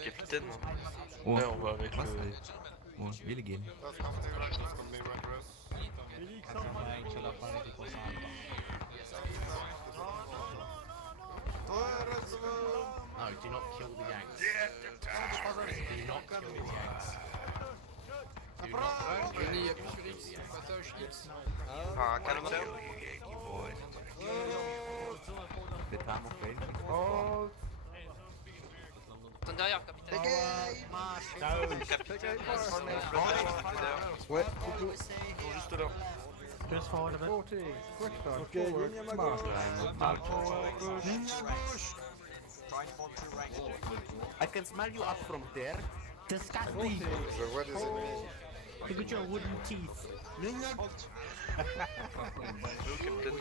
capitaine. Oh. Ouais, on va avec Was? le... Oh, will gehen. No, do not kill the Yanks. Do not kill the Yanks. Ah, calme-toi. The time of pain. T'es derrière, capitaine. Capitaine. Ouais. Ils sont juste là. Just forward a bit. Ok, ligne à ma gauche. I can smell you up from there. Disgusting. Je vois des ennemis. Look at your wooden teeth. Ligne à Le capitaine.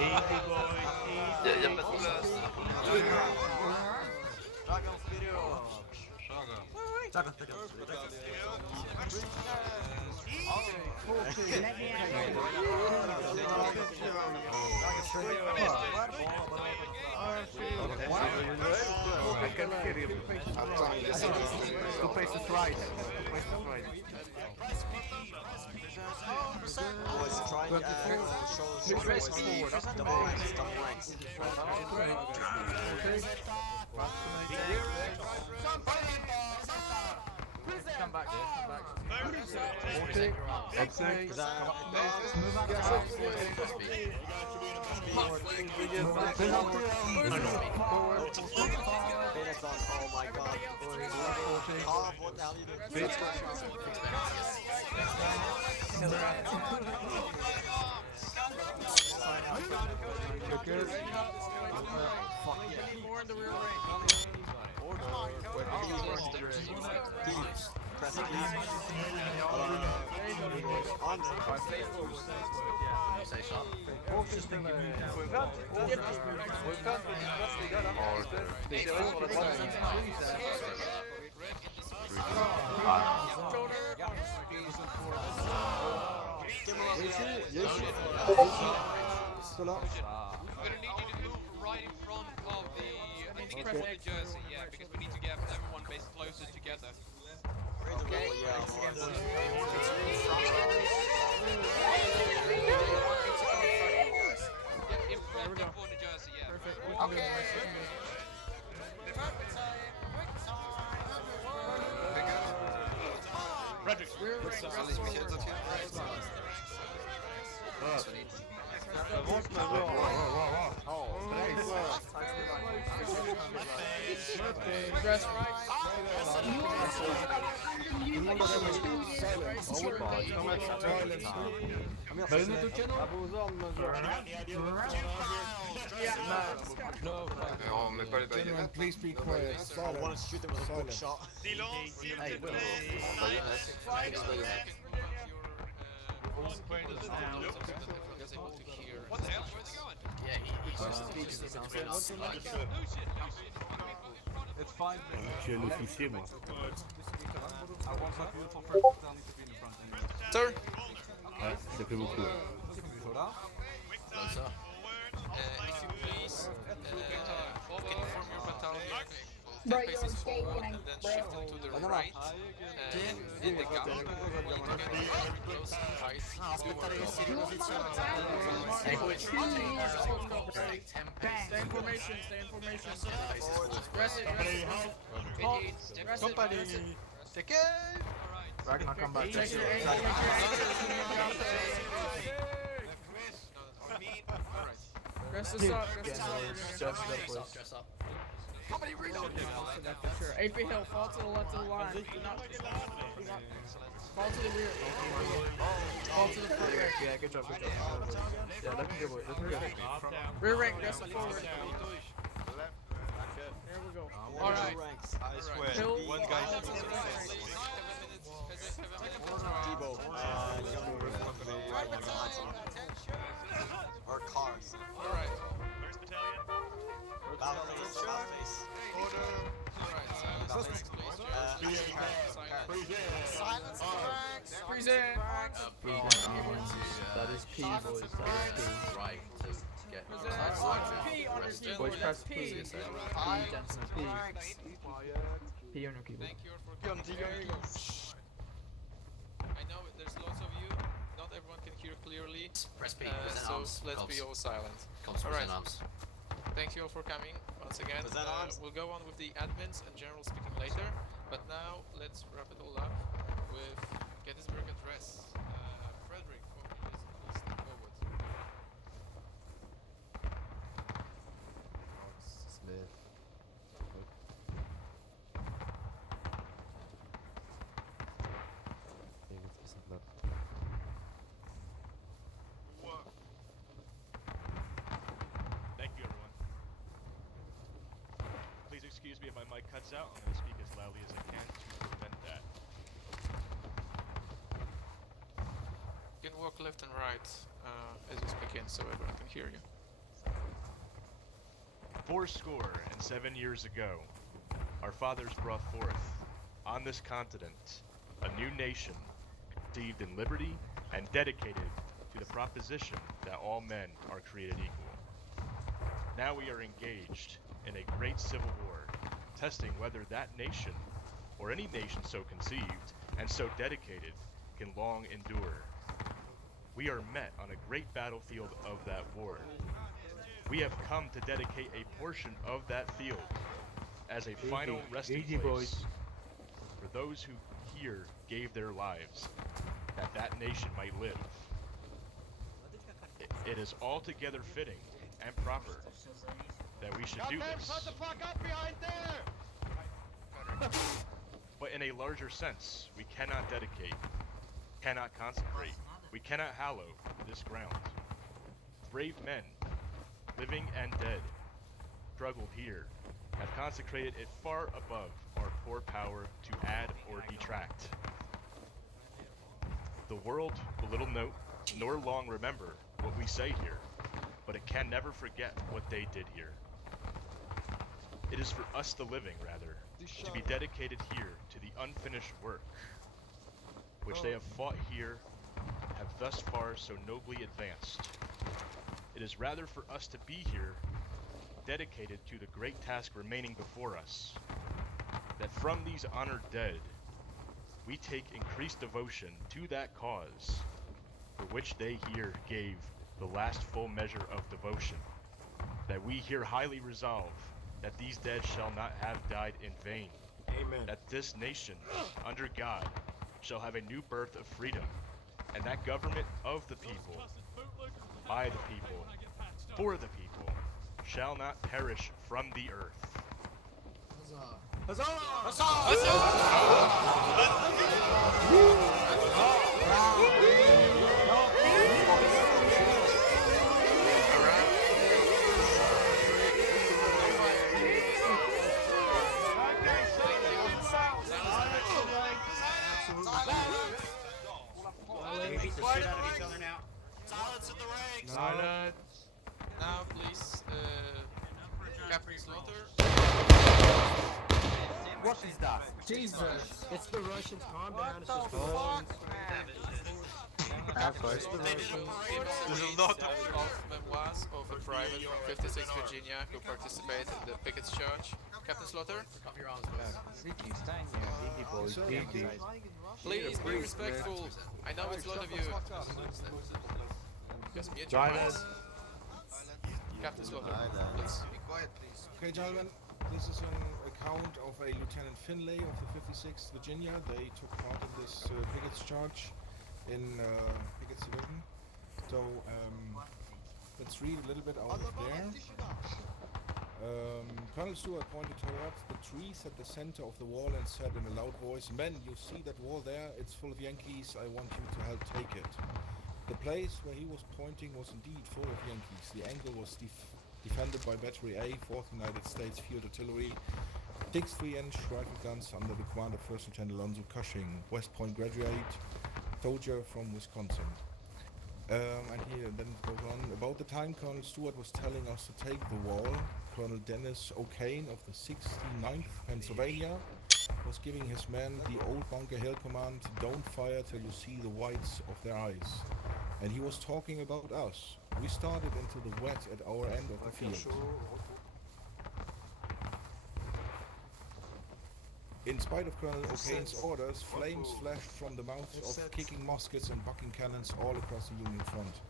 Easy boys, easy. Y'a pas de place. Шагом вперед! Шагом вперед! I can hear him. Attends, il descend. Two paces right. Two paces right. Boys, try and show double ranks, double ranks. Come back, come back. Bayonets on, oh my god. Oh, what the hell are you doing? More in the rear rank. Press it, please. Arms. Say shot. C'est là. We're gonna need you to move right in front of the jersey, yeah, because we need to get everyone based closer together. Okay. Yeah, in front of the jersey, yeah. Perfect. Okay. Frederick, rear rank, rest Rest right. On met pas les baïonnettes. Please be quiet. I want to shoot them with a book shot. Hey, Will. Baïonnette. Ex-baïonnette. What the hell? Where's he going? Yeah, he goes to the beach, so sounds like It's fine. Je suis un officier, moi. I want some beautiful person standing to be in the front anyway. Sir. Ouais, ça fait beaucoup. Voilà. closer. If you please, can you form your battalion? Right, Faces you're staying forward like and then shifting to the right. In the gun. We need to get very close and tight. Stay in formation, stay in formation. Rest it, rest it. Rest it, Company. rest it. Take it. Ragnar, come back. Check your aim, Rest this up, rest this up. Dress up. Company reload. Sure. AP Hill, fall to the left of the line. Do not fall to the rear. Fall to the front rank. Yeah, good job, good job. Yeah, let me do it. Rear rank, rest it forward. There we go. Alright. Ranks. I swear, Hill, one fall guy to should the also front say. rank. Debo. Right behind someone. Or cars. Alright. Battalion. Silence, please. Silence in the ranks. Present. That is P, boys. That is P. Right to get Present. right Oh, it's P on your keyboard. Boys, press That's P. P. Gentlemen, P. P on your keyboard. Thank you for coming. There you go. I know there's lots of you. Not everyone can hear clearly. Press P. Present So arms. let's be all silent. Alright. Alright. Arms. Thank you all for coming once again. We'll go on with the admins and general speaking later. But now let's wrap it all up with Gettysburg Address. Frederick, please step forward. Smith. Thank you, everyone. Please excuse me if my mic cuts out. I'm going to speak as loudly as I can to prevent that. You can walk left and right as you speak in so everyone can hear you. 7 years ago, our fathers brought forth, on this continent, a new nation, conceived in liberty and dedicated to the proposition that all men are created equal. Now we are engaged in a great civil war, testing whether that nation, or any nation so conceived and so dedicated, can long endure. We are met on a great battlefield of that war. We have come to dedicate a portion of that field as a final resting place for those who here gave their lives, that that nation might live. It is altogether fitting and proper that we should do this. Shut the fuck up behind there! But in a larger sense, we cannot dedicate, cannot consecrate, we cannot hallow this ground. Brave men, living and dead, struggled here, have consecrated it far above our poor power to add or detract. The world will little note nor long remember what we say here, but it can never forget what they did here. It is for us the living, rather, to be dedicated here to the unfinished work, which they have fought here, have thus far so nobly advanced. It is rather for us to be here, dedicated to the great task remaining before us, that from these honored dead, we take increased devotion to that cause, for which they here gave the last full measure of devotion, that we here highly resolve that these dead shall not have died in vain. Amen. That this nation, under God, shall have a new birth of freedom, and that government of the people, by the people, for the people, shall not perish from the earth. Silence. Now please, Captain Slaughter. What is that? Jesus. It's the Russians. Calm down. It's just There's a lot of memoirs of a private from 56 Virginia who participated in the Pickett's charge. Captain Slaughter, Up your arms, please. Easy, boys. Easy. please be respectful. I know it's a lot of you. Just mute your Silence. mics. Captain Slaughter, please. Be quiet, please. Okay, gentlemen, this is an account of a Lieutenant Finlay of the 56th Virginia. They took part in this Pickett's charge in Pickett's division. So, let's read a little bit out of there. Colonel Stewart pointed towards the trees at the center of the wall and said in a loud voice, "Men, you see that wall there? It's full of Yankees. I want you to help take it." The place where he was pointing was indeed full of Yankees. The angle was defended by Battery A, 4th United States Field Artillery, 6 3-inch rifle guns under the command of First Lieutenant Alonzo Cushing, West Point graduate, soldier from Wisconsin. And here then it goes on. About the time Colonel Stewart was telling us to take the wall, Colonel Dennis O'Kane of the 69th Pennsylvania was giving his men the old Bunker Hill command, don't fire till you see the whites of their eyes. And he was talking about us. We started into the wet at our end of the field. In spite of Colonel O'Kane's orders, flames flashed from the mouths of kicking muskets and bucking cannons all across the Union front.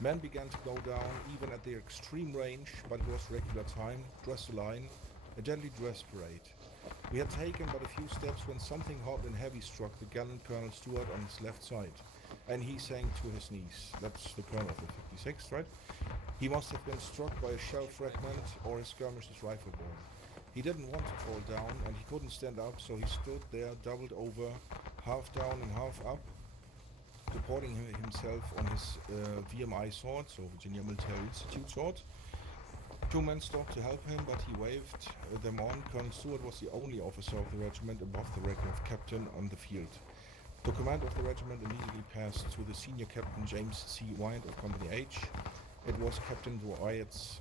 Men began to go down, even at their extreme range, but it was regular time, dress the line, a deadly dress parade. We had taken but a few steps when something hot and heavy struck the gallant Colonel Stewart on his left side, and he sank to his knees. That's the colonel of the 56th, right? He must have been struck by a shell fragment or a skirmisher's rifle ball. He didn't want to fall down, and he couldn't stand up, so he stood there, doubled over, half down and half up, supporting himself on his VMI sword, so Virginia Military Institute sword. Two men stopped to help him, but he waved them on. Colonel Stewart was the only officer of the regiment above the rank of captain on the field. The command of the regiment immediately passed to the senior Captain James C. Wyant of Company H. It was Captain Wyatt's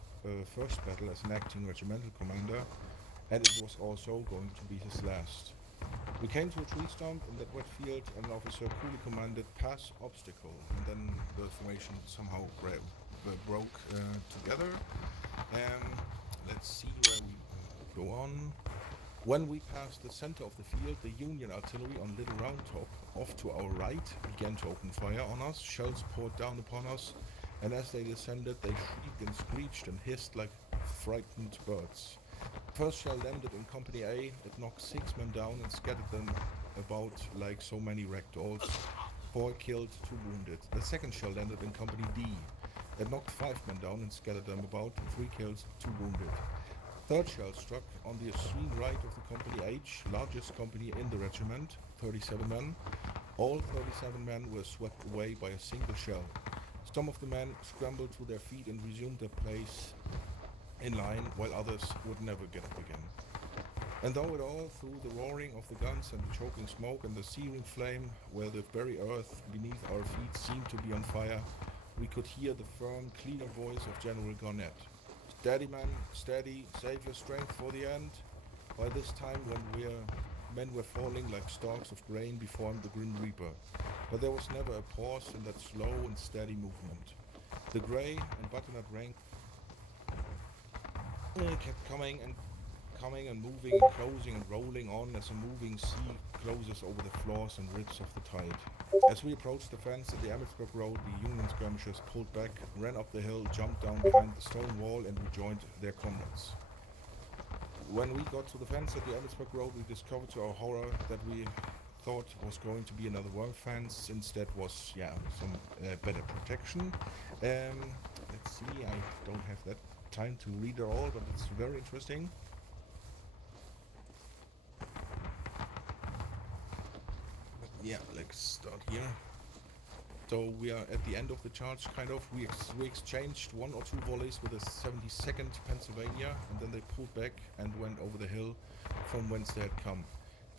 first battle as an acting regimental commander, and it was also going to be his last. We came to a tree stump in that wet field, and an officer coolly commanded, pass obstacle, and then the formation somehow broke together. Let's see where we go on. When we passed the center of the field, the Union artillery on Little Round Top, off to our right, began to open fire on us. Shells poured down upon us, and as they descended, they shrieked and screeched and hissed like frightened birds. The first shell landed in Company A. It knocked 6 men down and scattered them about like so many ragdolls. 4 killed, 2 wounded. The second shell landed in Company D. It knocked 5 men down and scattered them about, 3 kills, 2 wounded. Third shell struck on the extreme right of the Company H, largest company in the regiment, 37 men. All 37 men were swept away by a single shell. Some of the men scrambled to their feet and resumed their place in line, while others would never get up again. And though it all, through the roaring of the guns and the choking smoke and the searing flame, where the very earth beneath our feet seemed to be on fire, we could hear the firm, clear voice of General Garnett. Steady, men, steady, save your strength for the end. By this time, when men were falling like stalks of grain before the Grim Reaper. But there was never a pause in that slow and steady movement. The grey and butternut rank kept coming and moving and closing and rolling on as a moving sea closes over the floors and ribs of the tide. As we approached the fence at the Emmitsburg Road, the Union skirmishers pulled back, ran up the hill, jumped down behind the stone wall, and rejoined their comrades. When we got to the fence at the Emmitsburg Road, we discovered to our horror that we thought was going to be another worm fence. Instead was, some better protection. Let's see, I don't have that time to read it all, but it's very interesting. Let's start here. So we are at the end of the charge, kind of. We exchanged 1 or 2 volleys with the 72nd Pennsylvania, and then they pulled back and went over the hill from whence they had come.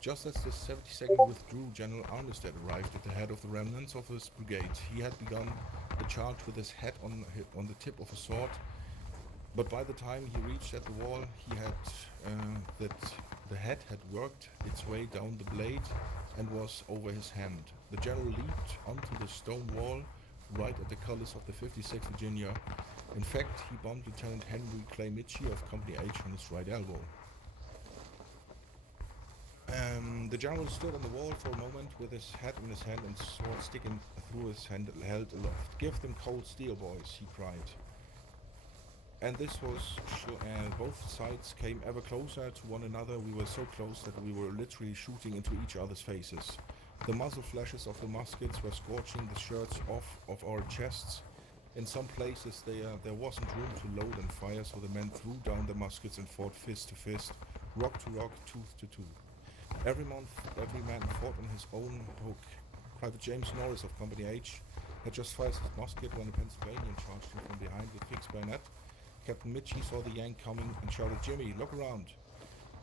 Just as the 72nd withdrew, General Armistead arrived at the head of the remnants of his brigade. He had begun the charge with his head on the tip of a sword, but by the time he reached at the wall, he had that the head had worked its way down the blade and was over his hand. The general leaped onto the stone wall right at the colors of the 56th Virginia. In fact, he bumped Lieutenant Henry Clay Mitchie of Company H on his right elbow. The general stood on the wall for a moment with his hat in his hand and sword sticking through his hand held aloft. "Give them cold steel, boys," he cried. And this was, both sides came ever closer to one another. We were so close that we were literally shooting into each other's faces. The muzzle flashes of the muskets were scorching the shirts off of our chests. In some places there wasn't room to load and fire, so the men threw down the muskets and fought fist to fist, rock to rock, tooth to tooth. Every man fought on his own hook. Private James Norris of Company H had just fired his musket when a Pennsylvanian charged him from behind with fixed bayonet. Captain Mitchie saw the Yank coming and shouted, "Jimmy, look around."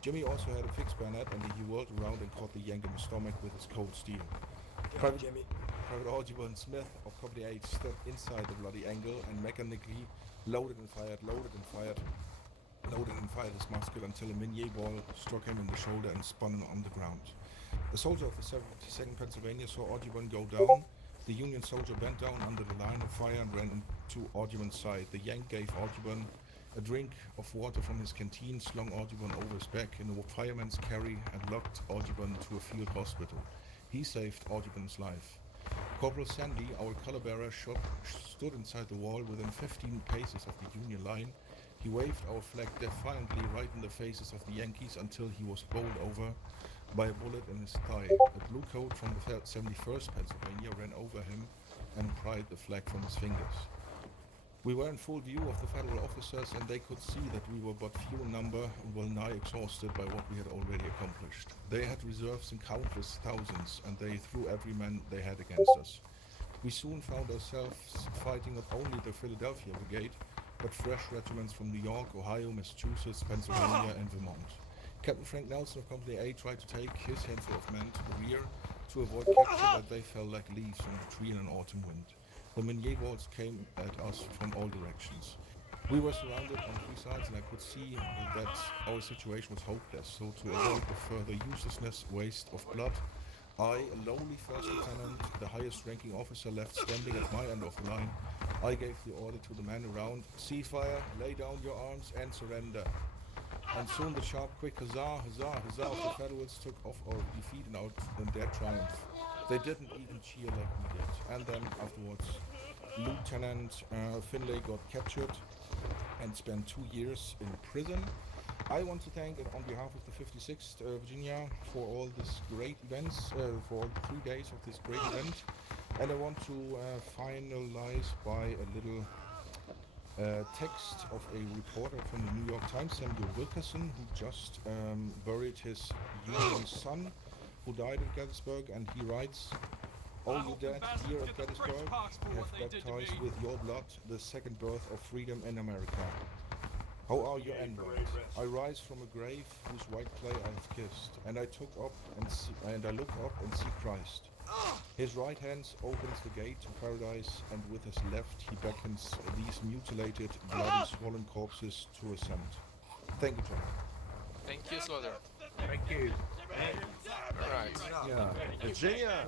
Jimmy also had a fixed bayonet, and he whirled around and caught the Yank in the stomach with his cold steel. Private Archibald Smith of Company H stood inside the bloody angle and mechanically loaded and fired. loaded and fired his musket until a Minier ball struck him in the shoulder and spun him on the ground. A soldier of the 72nd Pennsylvania saw Audubon go down. The Union soldier bent down under the line of fire and ran into Audubon's side. The Yank gave Audubon a drink of water from his canteen, slung Audubon over his back in a fireman's carry, and locked Audubon to a field hospital. He saved Audubon's life. Corporal Sandy, our color bearer, stood inside the wall within 15 paces of the Union line. He waved our flag defiantly right in the faces of the Yankees until he was bowled over by a bullet in his thigh. A blue coat from the 71st Pennsylvania ran over him and pried the flag from his fingers. We were in full view of the federal officers, and they could see that we were but few in number and well nigh exhausted by what we had already accomplished. They had reserves in countless thousands, and they threw every man they had against us. We soon found ourselves fighting not only the Philadelphia Brigade, but fresh regiments from New York, Ohio, Massachusetts, Pennsylvania, and Vermont. Captain Frank Nelson of Company A tried to take his handful of men to the rear to avoid capture, but they fell like leaves from the tree in an autumn wind. The Minier balls came at us from all directions. We were surrounded on three sides, and I could see that our situation was hopeless. So to avoid the further uselessness, waste of blood, I, a lowly first lieutenant, the highest ranking officer left standing at my end of the line, I gave the order to the men around: ceasefire, lay down your arms, and surrender. And soon the sharp, quick huzzah, huzzah, huzzah of the Federals took off our defeat and their triumph. They didn't even cheer like we did. And then afterwards, Lieutenant Finlay got captured and spent 2 years in prison. I want to thank, on behalf of the 56th Virginia, for all these great events, for all the 3 days of this great event. And I want to finalize by a little text of a reporter from the New York Times, Samuel Wilkerson, who just buried his young son, who died at Gettysburg, and he writes, "All you dead here at Gettysburg have baptized with your blood the second birth of freedom in America. How are you enrolled? I rise from a grave whose white clay I have kissed, and I look up and see Christ. His right hand opens the gate to paradise, and with his left he beckons these mutilated, bloody, swollen corpses to ascend." Thank you, gentlemen. Thank you, Slaughter. Thank you. Alright. Yeah. Virginia.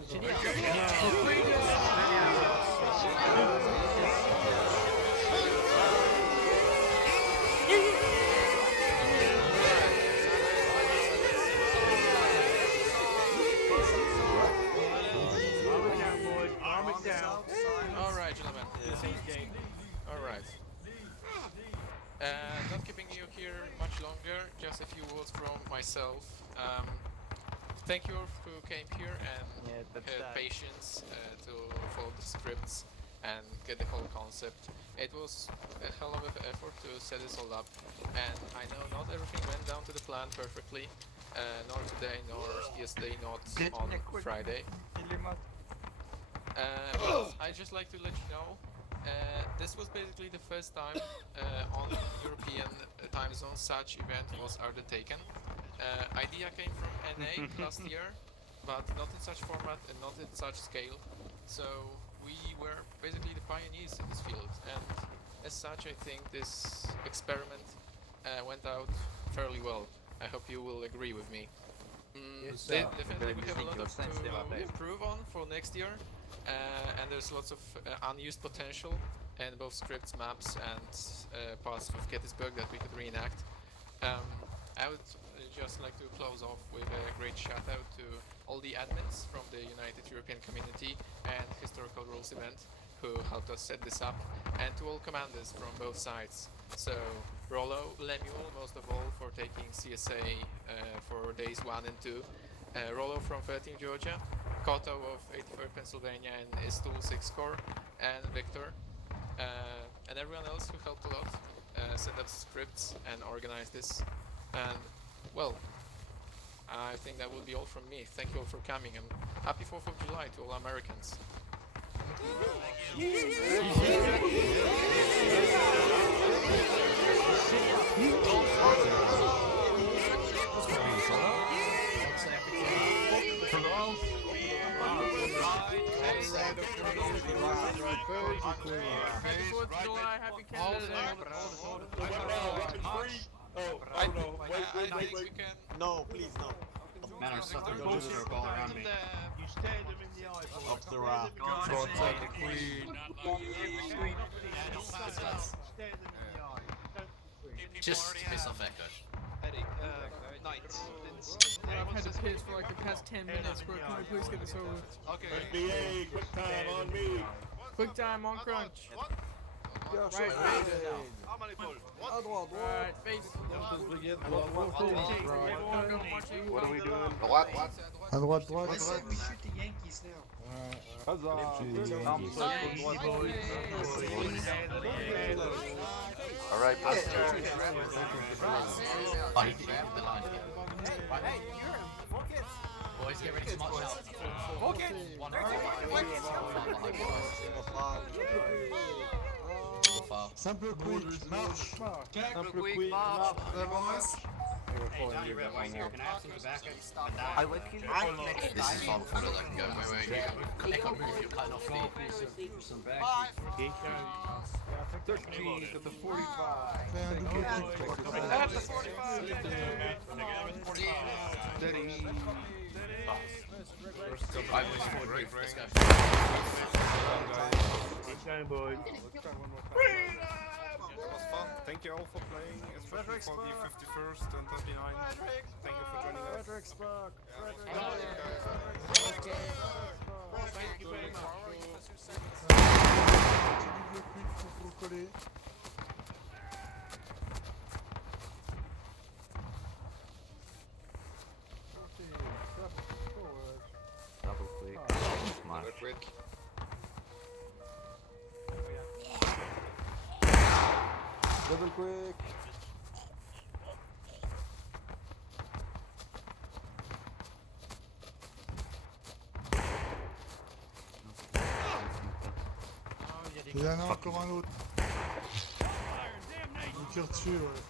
Alright, gentlemen. Alright. Not keeping you here much longer, just a few words from myself. Thank you all who came here and had patience to follow the scripts and get the whole concept. It was a hell of an effort to set this all up, and I know not everything went down to the plan perfectly, nor today, nor yesterday, not on Friday. But I just like to let you know, this was basically the first time on European time zone such event was undertaken. Idea came from NA last year, but not in such format and not in such scale. So we were basically the pioneers in this field, and as such I think this experiment went out fairly well. I hope you will agree with me. Definitely we have a lot of to improve on for next year, and there's lots of unused potential in both scripts, maps, and parts of Gettysburg that we could reenact. I would just like to close off with a great shout out to all the admins from the United European Community and Historical Rules event who helped us set this up, and to all commanders from both sides. So Rollo, Lemuel most of all for taking CSA for days 1 and 2, Rollo from 13 Georgia, Koto of 83rd Pennsylvania and Istool 6 Corps, and Victor, and everyone else who helped a lot set up scripts and organize this. And well, I think that would be all from me. Thank you all for coming, and happy 4th of July to all Americans. Happy 4th of July, happy Canada Day. think we can. No, please, no. Man, our stuff are going to circle all around me. You stare them in the eye, boy. Up the rack. Protect the queen. Stare them in the eye. Don't be free. Just piss off Echo. Eddie, Knights. I've had to piss for like the past 10 minutes, bro. Can we please get this over with? Okay. NBA, quick time on me. Quick time on crunch. Right, face. Right, face. What are we doing? À droite, droite. Alright, Oh, he did the line. Right. Boys, get ready to march out. One Simple quick, marche. Simple quick, marche, avance. Hey, Johnny Red, right here. Can I have some tobacco? I went in next This is far before that I can go. Wait. Echo, move. You're cutting off the... to the 45. Fais un double quick. That's the 45. Right, boys, forward move. Let's go. Keep going, boys. It was fun. Thank you all for playing, especially for the 51st and 39. Thank you for joining us. Thank you very much. Faut coller. Double quick. March. Double quick. Il y en a encore un autre. Il tire dessus, ouais.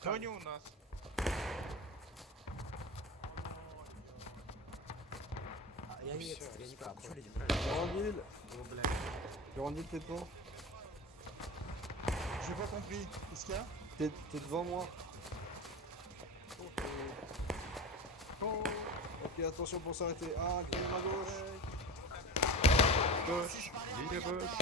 Кто не у нас? Durandil, t'es devant. J'ai pas compris. Qu'est-ce qu'il y a? T'es devant moi. Ok, attention pour s'arrêter. Ah, qui est à gauche. Bush. Leader Bush.